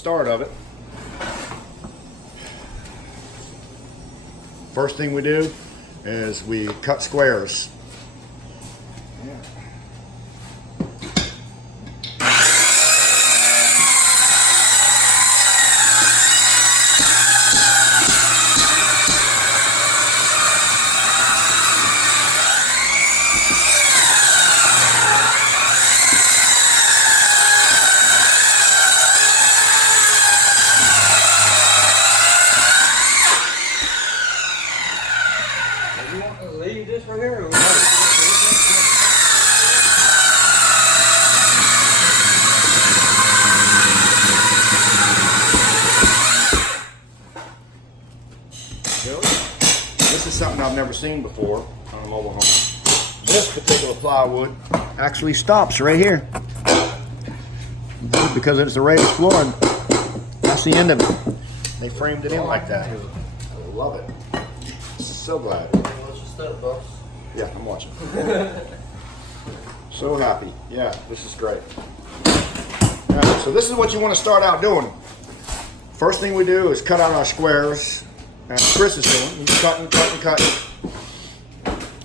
start of it. First thing we do is we cut squares. This is something I've never seen before on a mobile home. This particular plywood actually stops right here because it's a raised floor and that's the end of it. They framed it in like that. I love it. So glad. What's your step, boss? Yeah, I'm watching. So happy. Yeah, this is great. All right, so this is what you want to start out doing. First thing we do is cut out our squares. And Chris is doing. He's cutting.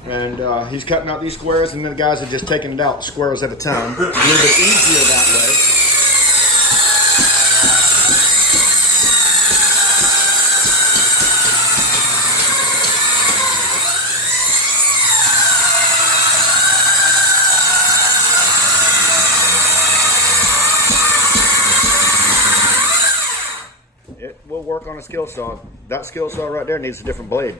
And he's cutting out these squares, and then the guys are just taking it out squares at a time. A little bit easier that way. It will work on a skill saw. That skill saw right there needs a different blade.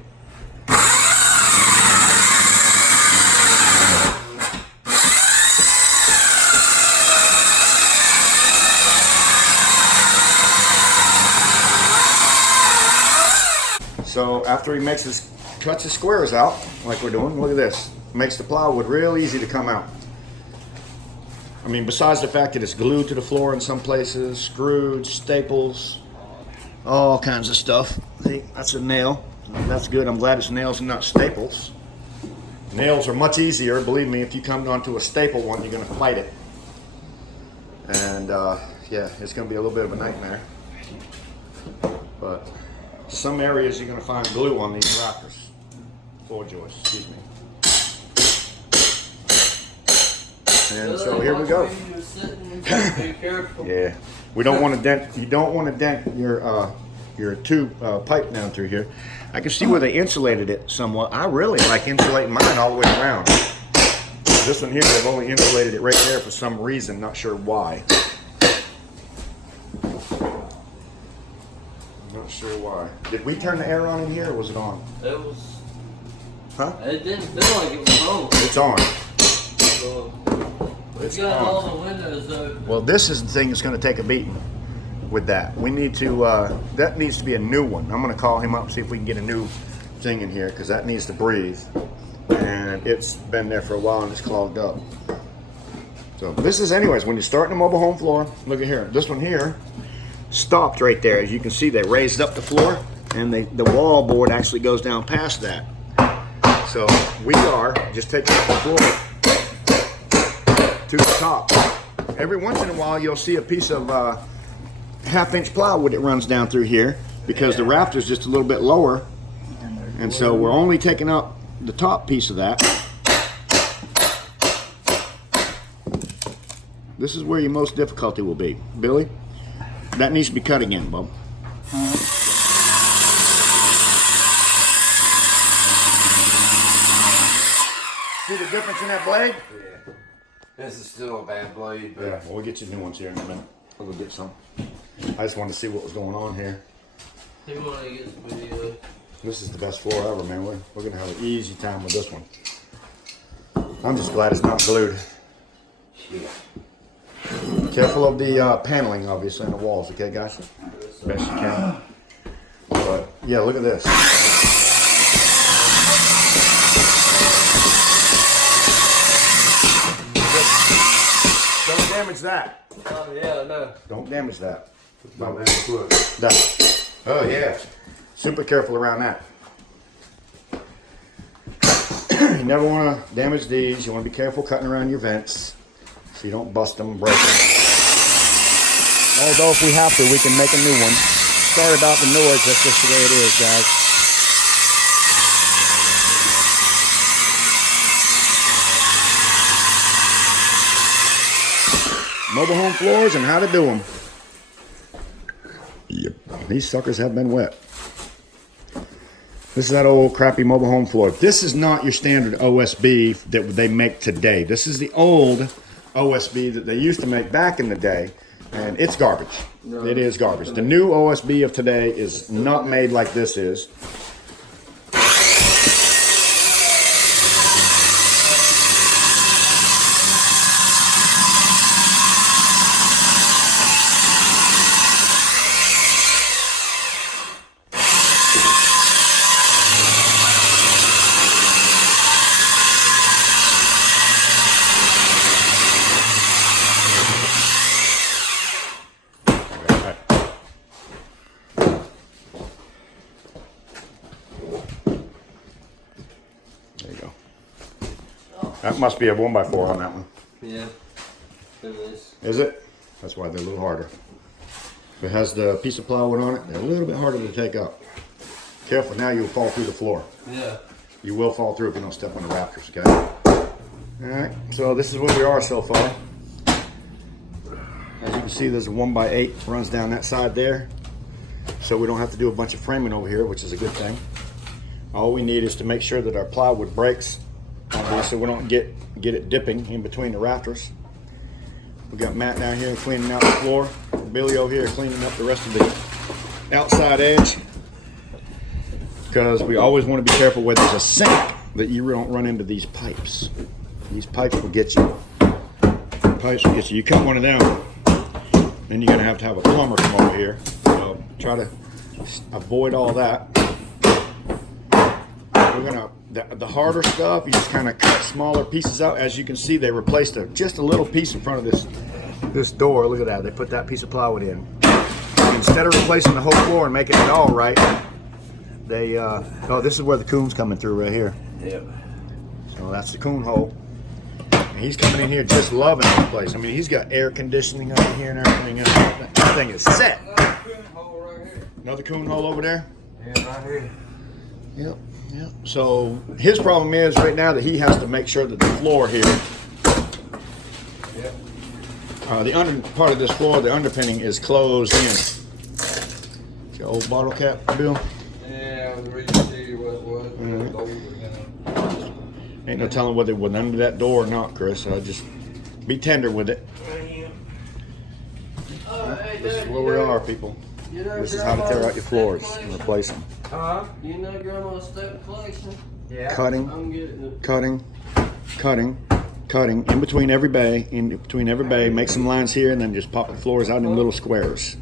So after he cuts his squares out, like we're doing, look at this. Makes the plywood real easy to come out. I mean, besides the fact that it's glued to the floor in some places, screwed, staples, all kinds of stuff. See, that's a nail. That's good. I'm glad it's nails and not staples. Nails are much easier. Believe me, if you come onto a staple one, you're going to fight it. And yeah, it's going to be a little bit of a nightmare. But some areas you're going to find glue on these rafters. Floor joists, excuse me. And so here we go. Yeah, we don't want to dent. You don't want to dent your tube pipe down through here. I can see where they insulated it somewhat. I really like insulating mine all the way around. This one here, they've only insulated it right there for some reason. Not sure why. Not sure why. Did we turn the air on in here, or was it on? It was. Huh? It didn't feel like it was on. It's on. So, It's we got on. all the windows open. Well, this is the thing that's going to take a beating with that. We need to, that needs to be a new one. I'm going to call him up, see if we can get a new thing in here, because that needs to breathe. And it's been there for a while and it's clogged up. So this is, anyways, when you're starting a mobile home floor, look at here. This one here stopped right there. As you can see, they raised up the floor and the wall board actually goes down past that. So we are just taking up the floor to the top. Every once in a while you'll see a piece of half-inch plywood that runs down through here because the rafter's just a little bit lower, and so we're only taking up the top piece of that. This is where your most difficulty will be. Billy, that needs to be cut again, bub. See the difference in that blade? Yeah. This is still a bad blade, but Yeah, well, we'll get you new ones here in a minute. We'll go get some. I just wanted to see what was going on here. He wanted to get some video. This is the best floor ever, man. We're going to have an easy time with this one. I'm just glad it's not glued. yeah. Careful of the paneling, obviously, on the walls, okay, guys? Best you can. But, yeah, look at this. Don't damage that. Oh yeah, no. Don't damage that. About that foot. That. Oh yeah. Super careful around that. You never want to damage these. You want to be careful cutting around your vents so you don't bust them, break them. Although if we have to, we can make a new one. Sorry about the noise, that's just the way it is, guys. Mobile home floors and how to do them. Yep, these suckers have been wet. This is that old crappy mobile home floor. This is not your standard OSB that they make today. This is the old OSB that they used to make back in the day, and it's garbage. It is garbage. The new OSB of today is not made like this is. There you go. That must be a 1x4 on that one. Yeah. It is. Is it? That's why they're a little harder. If it has the piece of plywood on it, they're a little bit harder to take up. Careful, now you'll fall through the floor. Yeah. You will fall through if you don't step on the rafters, okay? Alright, so this is where we are so far. As you can see, there's a 1x8 runs down that side there. So we don't have to do a bunch of framing over here, which is a good thing. All we need is to make sure that our plywood breaks on these so we don't get it dipping in between the rafters. We got Matt down here cleaning out the floor. Billy over here cleaning up the rest of the outside edge. Because we always want to be careful where there's a sink that you don't run into these pipes. These pipes will get you. Pipes will get you. You cut one of them, then you're going to have a plumber come over here. So try to avoid all that. We're gonna the harder stuff, you just kind of cut smaller pieces out. As you can see, they replaced just a little piece in front of this door. Look at that. They put that piece of plywood in. Instead of replacing the whole floor and making it all right, they oh, this is where the coon's coming through right here. Yep. So that's the coon hole. And he's coming in here just loving this place. I mean, he's got air conditioning up in here and everything. And that thing is set. Another coon hole right here. Another coon hole over there. Yeah, right here. Yep. Yeah. So his problem is right now that he has to make sure that the floor here, the under part of this floor, the underpinning is closed in. Your old bottle cap, Bill? Yeah, I was ready to see what it was. Ain't no telling whether it went under that door or not, Chris. So just be tender with it. This is where we are, people. You know, This is how to tear out your floors and replace them. You know Grandma's step collection? Yeah. Cutting, I'm getting it. cutting in between every bay, make some lines here, and then just pop the floors out in little squares.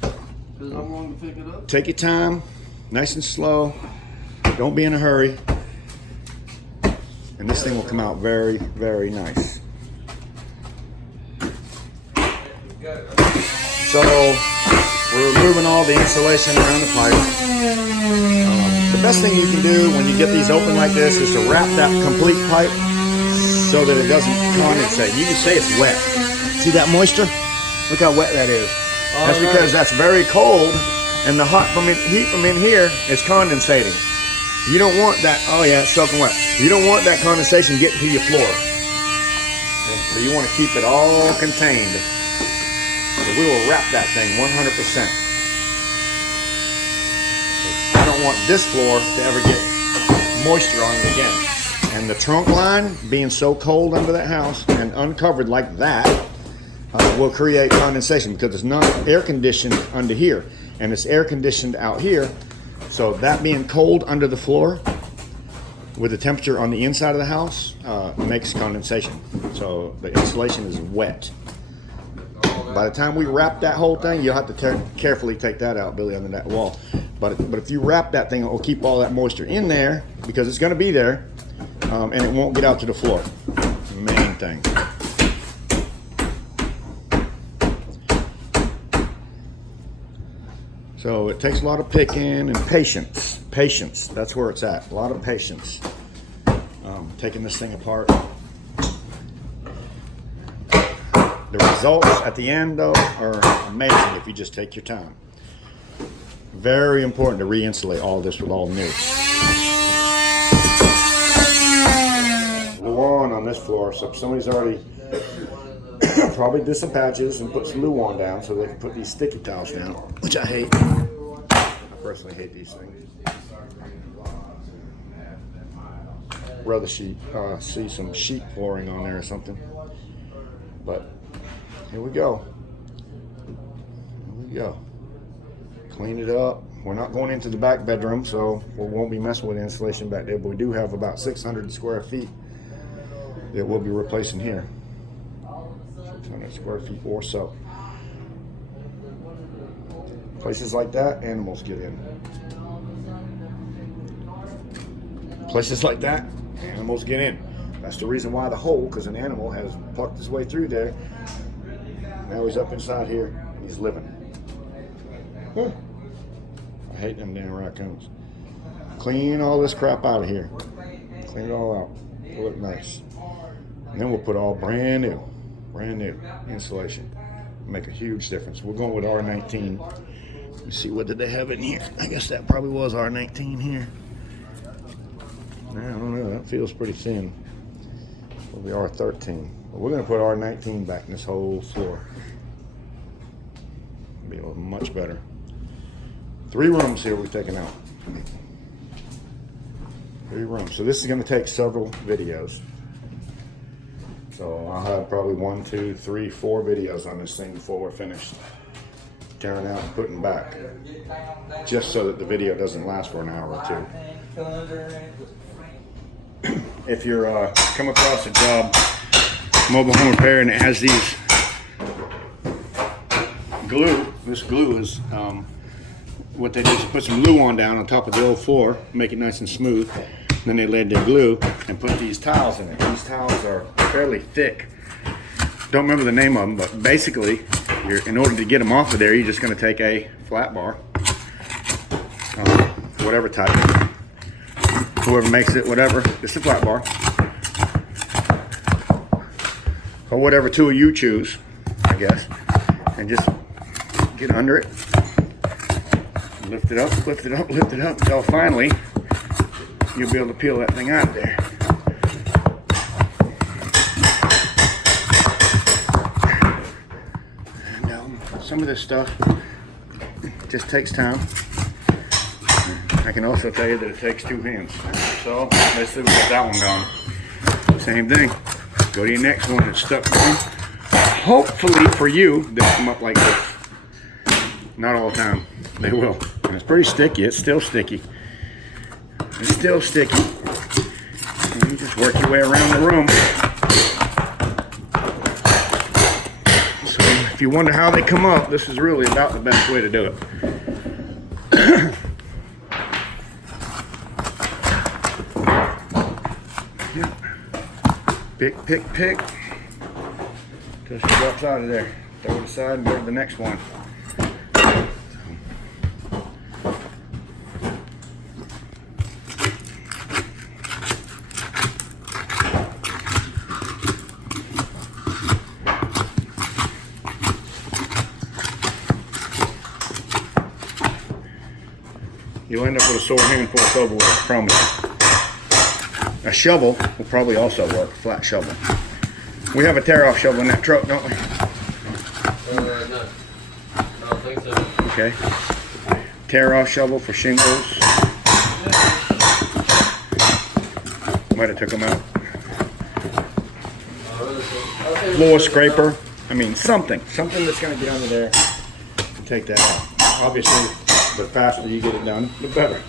Because I'm going to pick it up. Take your time, nice and slow. Don't be in a hurry. And this thing will come out very, very nice. So, we're removing all the insulation around the pipe. The best thing you can do when you get these open like this is to wrap that complete pipe so that it doesn't condensate. You can say it's wet. See that moisture? Look how wet that is. That's because that's very cold, and the heat from in here is condensating. You don't want that. Oh yeah, it's soaking wet. You don't want that condensation getting to your floor. So you want to keep it all contained. So we will wrap that thing 100%. I don't want this floor to ever get moisture on it again. And the trunk line being so cold under that house and uncovered like that will create condensation because it's not air conditioned under here and it's air conditioned out here. So that being cold under the floor with the temperature on the inside of the house makes condensation. So the insulation is wet. By the time we wrap that whole thing, you'll have to carefully take that out, Billy, under that wall. But if you wrap that thing, it will keep all that moisture in there because it's going to be there, and it won't get out to the floor. Main thing. So it takes a lot of picking and patience. Patience, that's where it's at. A lot of patience. Taking this thing apart. The results at the end, though, are amazing if you just take your time. Very important to re-insulate all this with all new. Luan on this floor, so if somebody's already probably did some patches and put some Luan down so they can put these sticky tiles down, which I hate. I personally hate these things. Rather see some sheet flooring on there or something. But here we go. Here we go. Clean it up. We're not going into the back bedroom, so we won't be messing with insulation back there, but we do have about 600 square feet that we'll be replacing here. 600 square feet or so. Places like that, animals get in. Places like that, animals get in. That's the reason why the hole, because an animal has plucked his way through there. Now he's up inside here, and he's living. Huh. I hate them damn raccoons. Clean all this crap out of here. Clean it all out. It'll look nice. And then we'll put all brand new insulation. Make a huge difference. We're going with R19. Let me see, what did they have in here? I guess that probably was R19 here. I don't know, that feels pretty thin. Probably R13. But we're going to put R19 back in this whole floor. It'll be a little much better. 3 rooms here we've taken out. 3 rooms. So this is going to take several videos. So I'll have probably 1, 2, 3, 4 videos on this thing before we're finished tearing out and putting back. Just so that the video doesn't last for an hour or 2. If you're come across a job, mobile home repair, and it has these glue, this glue is what they do is put some Luan down on top of the old floor, make it nice and smooth. Then they laid their glue and put these tiles in it. These tiles are fairly thick. Don't remember the name of them, but basically, in order to get them off of there, you're just going to take a flat bar, whatever type, whoever makes it, whatever, it's a flat bar, or whatever tool you choose, I guess, and just get under it, lift it up, lift it up, lift it up, until finally you'll be able to peel that thing out of there. And some of this stuff just takes time. I can also tell you that it takes 2 hands. So let's see, we got that one gone. Same thing. Go to your next one that's stuck going. Hopefully for you, they'll come up like this. Not all the time. They will. And it's pretty sticky. It's still sticky. It's still sticky. And you just work your way around the room. So if you wonder how they come up, this is really about the best way to do it. Yep. Pick, pick, pick. Till she drops out of there. Throw it aside and go to the next one. You'll end up with a sore handful of silverware, I promise you. A shovel will probably also work, a flat shovel. We have a tear-off shovel in that truck, don't we? No. I don't think so. Okay. Tear-off shovel for shingles. Might have took them out. Floor scraper. I mean, something that's going to get under there and take that out. Obviously, the faster you get it done, the better.